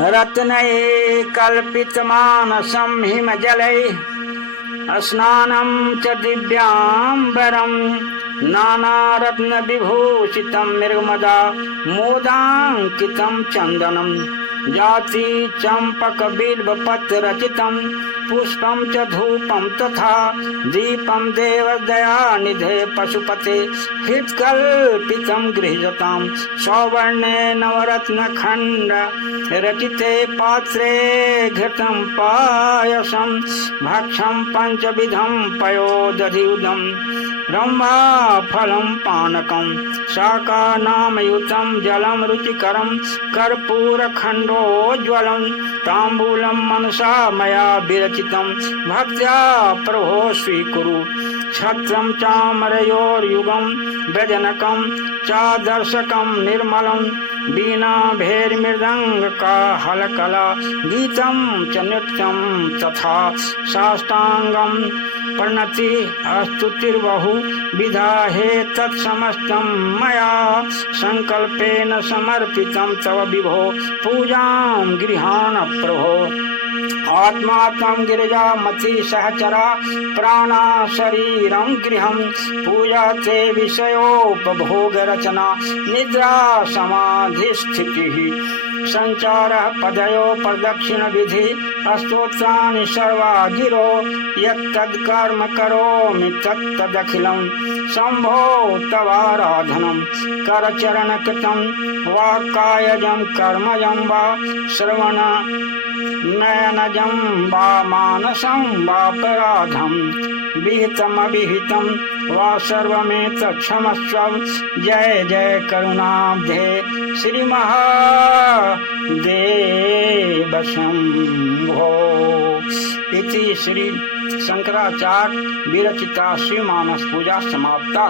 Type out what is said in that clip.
रत्नैः कल्पितमानसं हिमजलैः स्नानं च दिव्याम्बरं नानारत्नविभूषितं मृगमदा मोदाङ्कितं चन्दनं जाति चम्पकबिल्वपत्ररचितं पुष्पं च धूपं तथा दीपं देवदयानिधे पशुपते हृत्कल्पितं गृह्यतां सौवर्णे नवरत्नखण्ड रचिते पात्रे घृतं पायसं भक्षं पंचविधं पयोदधियुधं रम्भाफलं पानकं शाकानामयुतं जलं रुचिकरं कर्पूरखण्डोज्ज्वलं ताम्बूलं मनसा मया विरचितं भक्त्या प्रभो स्वीकुरु छत्रं चामरयोर्युगं व्यजनकं चादर्शकं निर्मलं वीणा भेर्मृदङ्गका हलकला गीतं च नृत्यं तथा साष्टाङ्गं प्रणति स्तुतिर्बहु विधाहे तत्समस्तं मया संकल्पेन समर्पितं तव विभो पूजां गृहाण प्रभो आत्मा त्वं गिरिजामति सहचरा प्राणा शरीरं गृहं पूजा ते विषयोपभोगरचना निद्रा समाधिस्थितिः संचारः पदयो प्रदक्षिण विधि स्तोत्राणि सर्वा गिरो यत्तत्कर्म करोमि तत्तदखिलं शम्भो तवाराधनं करचरणकृतं वा कायजं कर्मजं वा श्रवण नयनजं वा मानसं वापराधं विहितमविहितं वा सर्वमेतत्क्षमस्व जय जय करुणाब्धे श्री महादेव शंभो। इति श्री शंकराचार्य विरचिता श्री मानस पूजा समाप्ता।